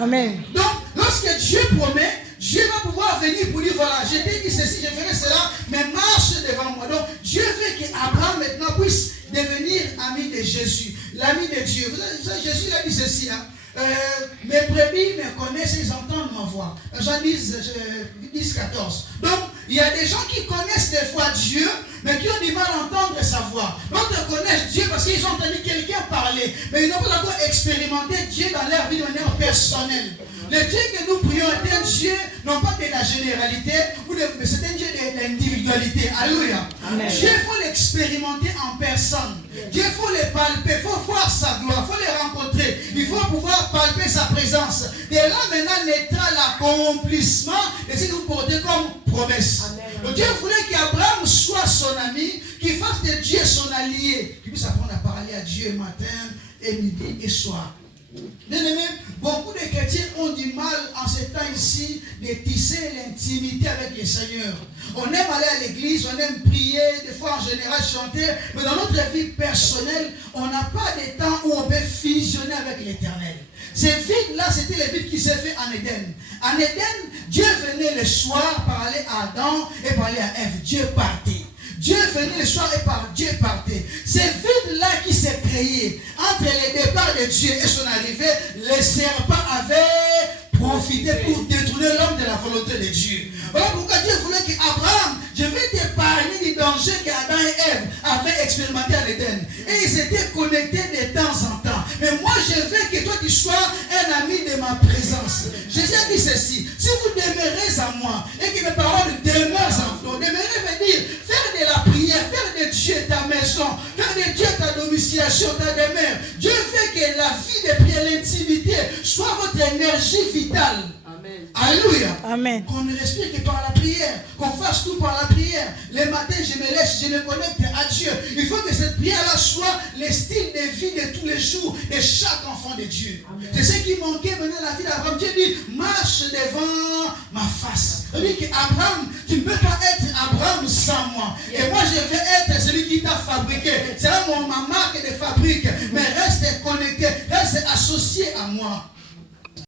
Amen. Donc, lorsque Dieu promet, Dieu va pouvoir venir pour dire, voilà, je t'ai dit ceci, je ferai cela, mais marche devant moi. Donc, Dieu veut qu'Abraham maintenant puisse devenir ami de Jésus, l'ami de Dieu. Vous savez, Jésus il a dit ceci, hein. Mes brebis me connaissent, ils entendent ma voix. Jean 10, 14. Donc, il y a des gens qui connaissent des fois Dieu, mais qui ont du mal à entendre sa voix. D'autres connaissent Dieu parce qu'ils ont entendu quelqu'un parler, mais ils n'ont pas encore expérimenté Dieu dans leur vie de manière personnelle. Le Dieu que nous prions est un Dieu, non pas de la généralité, mais c'est un Dieu de l'individualité. Alléluia. Dieu, il faut l'expérimenter en personne. Dieu, il faut le palper, il faut voir sa gloire, il faut le rencontrer. Il faut pouvoir palper sa présence. Et là, maintenant, naîtra l'accomplissement de ce que vous portez comme promesse. Donc, Dieu voulait qu'Abraham soit son ami, qu'il fasse de Dieu son allié, qu'il puisse apprendre à parler à Dieu matin et midi et soir. Bien aimé, beaucoup de chrétiens ont du mal en ce temps ici de tisser l'intimité avec le Seigneur. On aime aller à l'église, on aime prier, des fois en général chanter, mais dans notre vie personnelle, on n'a pas de temps où on peut fusionner avec l'Éternel. Ce vide-là, c'était le vide qui s'est fait en Éden. En Éden, Dieu venait le soir parler à Adam et parler à Ève. Dieu partait. Dieu venait le soir et Dieu partait. Ce vide-là qui s'est créé entre le départ de Dieu et son arrivée, le serpent avait profité pour détourner l'homme de la volonté de Dieu. Voilà pourquoi Dieu voulait qu'Abraham, je vais t'épargner du danger qu'Adam et Ève avaient expérimenté à l'Éden. Et ils étaient connectés de temps en temps. Mais moi, je veux que toi, tu sois un ami de ma présence. Jésus a dit ceci: si vous demeurez en moi et que mes paroles demeurent en vous, demeurer veut dire faire de la prière, faire de Dieu ta maison, faire de Dieu ta domiciliation, ta demeure. Dieu veut que la vie de prière, l'intimité, soit votre énergie vitale. Alléluia. Amen. Qu'on ne respire que par la prière, qu'on fasse tout par la prière. Le matin, je me lèche, je me connecte à Dieu. Il faut que cette prière-là soit le style de vie de tous les jours de chaque enfant de Dieu. C'est ce qui manquait maintenant dans la vie d'Abraham. Dieu dit, marche devant ma face. Il dit qu'Abraham, tu ne peux pas être Abraham sans moi. Et moi, je vais être celui qui t'a fabriqué. C'est ma marque de fabrique. Mais reste connecté, reste associé à moi.